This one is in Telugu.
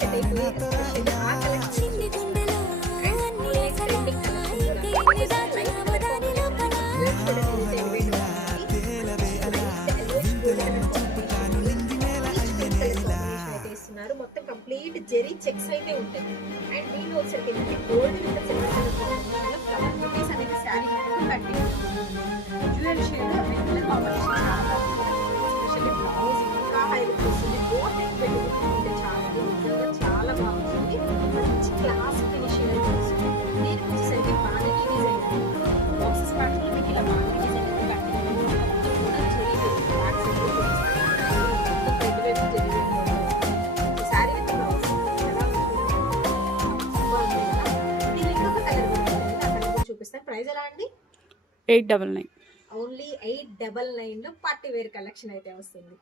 సెట్ అయిపోయి ఎస్పెషల్లీ ఆ కలెక్షన్ మొత్తం కంప్లీట్ జెరీ చెక్స్ అయితే ఉంటాయి. అండ్ దీంట్లో వచ్చేసరికి ఏంటంటే గోల్డ్ విత్ సిల్వర్ ఫ్లవర్ బుటీస్ అనేది శారీ మొత్తం continue dual shade regular combination చాలా బాగుంటుంది. ఎస్పెషల్లీ బ్లౌజ్ ఇంకా హైలైట్ వస్తుంది. బోత్ నెక్ పెట్టుకుంటే చాలా బాగుంటుంది. మంచి క్లాస్ ఫినిషింగ్ అయితే వస్తుంది. దీనికి వచ్చేసరికి బాగా డిజైన్ బాక్సెస్ ప్యాటర్న్ మీకు ఇలా బాగా డిజైన్ అయితే కంటిన్యూ ప్రైస్ ఎలా అండి? 899. ఓన్లీ 899 లో పార్టీ వేర్ కలెక్షన్ అయితే వస్తుంది.